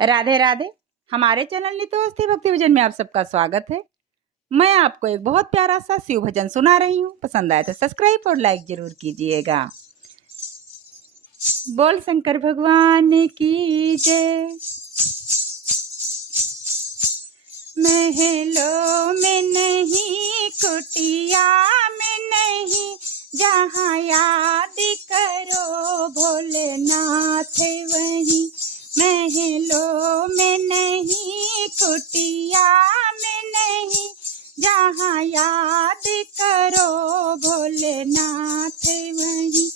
राधे राधे। हमारे चैनल नित्य भक्ति भजन में आप सबका स्वागत है। मैं आपको एक बहुत प्यारा सा शिव भजन सुना रही हूँ। पसंद आए तो सब्सक्राइब और लाइक जरूर कीजिएगा। बोल शंकर भगवान की जय। महलों में नहीं, कुटिया में नहीं, जहाँ याद करो भोलेनाथ वहीं। महलों में नहीं, कुटिया में नहीं, जहाँ याद करो भोलेनाथ वहीं।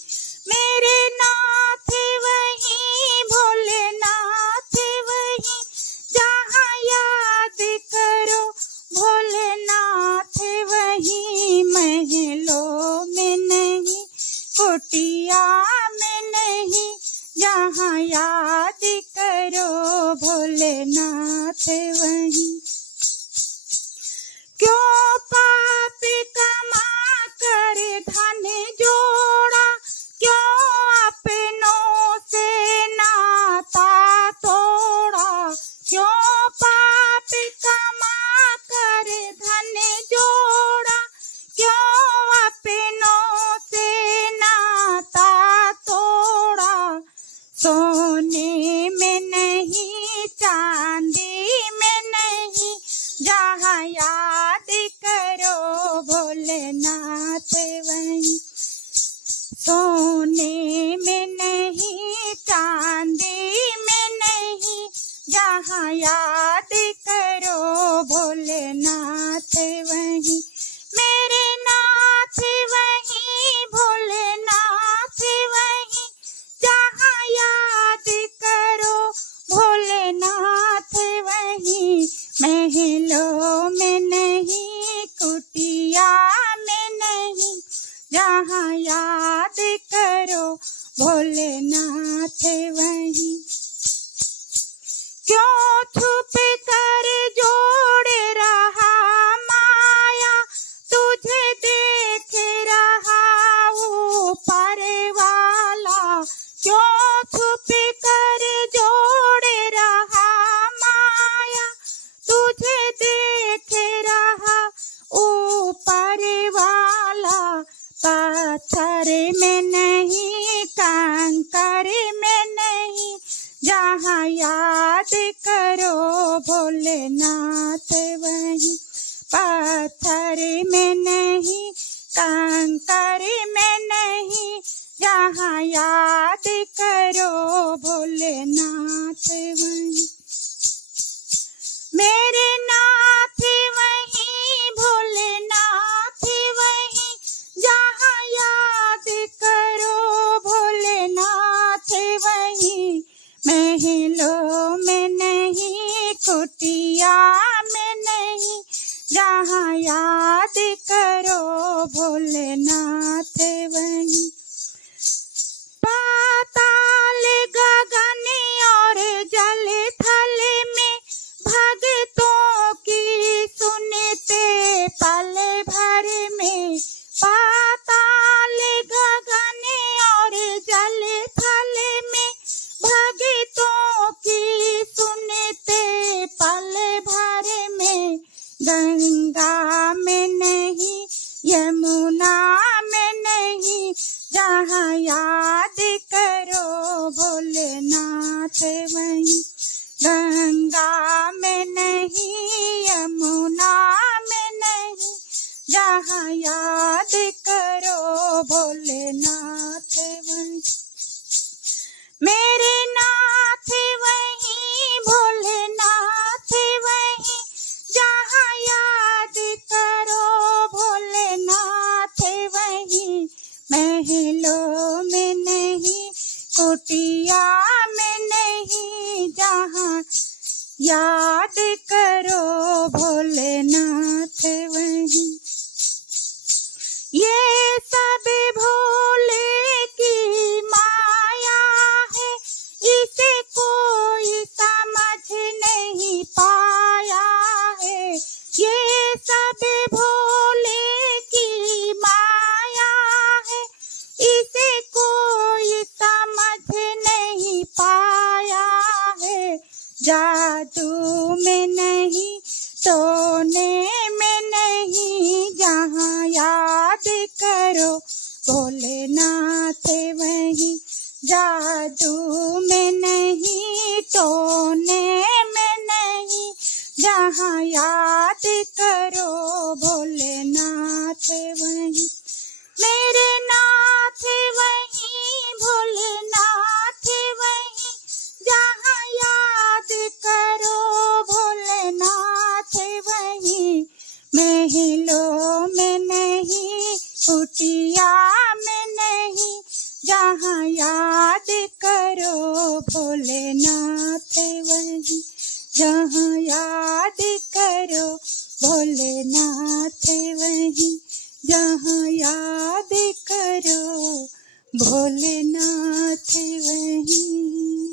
मेरे नाथ वहीं, भोलेनाथ वहीं, जहाँ याद करो भोलेनाथ वहीं। महलों में नहीं, कुटिया में नहीं, जहाँ याद करो भोलेनाथ वहीं। क्यों पाप कमा कर धन जोड़ा, क्यों अपनों से नाता तोड़ा। क्यों पाप कमा कर धन जोड़ा, क्यों अपनों से नाता तोड़ा। सोने में नहीं, चांदी में नहीं, जहाँ याद करो भोलेनाथ वहीं। सोने में नहीं, चांदी में नहीं, जहाँ याद करो भोलेनाथ वहीं। मेरे नाथ वहीं, भोलेनाथ वहीं, जहाँ याद करो भोलेनाथ वहीं। महलों में नहीं, कुटिया में नहीं, जहाँ याद करो भोलेनाथ वहीं। क्यों छुप कर जोड़ रहा माया, तुझे देख रहा ऊपर वाला। क्यों छुप कर जोड़ रहा माया, तुझे देख रहा ऊपर वाला। पत्थर में नहीं, कंकर में नहीं, जहाँ याद करो भोलेनाथ वहीं। पत्थर में नहीं, कंकर में नहीं, जहाँ याद करो भोलेनाथ वहीं। मेरे नाथ वहीं, भोलेनाथ वहीं, जहाँ याद करो भोलेनाथ वहीं। महलों में नहीं, कुटिया में नहीं, जहाँ याद करो भोलेनाथ वहीं। पाताल गगन और जल थल में, भक्तों की सुनते पल भर में। पाताल गगन और जल थल में, भक्तों की सुनते पल भर में। गंगा में नहीं, यमुना में नहीं, जहाँ याद करो भोलेनाथ वहीं। गंगा में नहीं, यमुना में नहीं, जहाँ याद करो भोलेनाथ वहीं। मेरे नाथ वहीं, भोलेनाथ वहीं, जहाँ याद करो भोलेनाथ वहीं। महलों में नहीं, कुटिया में नहीं, जहाँ याद करो भोलेनाथ वहीं। ये सब भोले की माया है, इसे कोई समझ नहीं पाया है। ये सब भोले की माया है, इसे कोई समझ नहीं पाया है। जादू में नहीं, टोने में नहीं, जहाँ याद करो भोलेनाथ वहीं। जादू में नहीं, टोने में नहीं, जहाँ याद करो भोलेनाथ वहीं। मेरे नाथ वहीं, भोलेनाथ वहीं, जहाँ याद करो भोलेनाथ वहीं। महलों में नहीं, कुटिया में नहीं, जहाँ याद करो भोलेनाथ वहीं। जहाँ याद करो भोलेनाथ वहीं, जहाँ याद करो भोलेनाथ वहीं।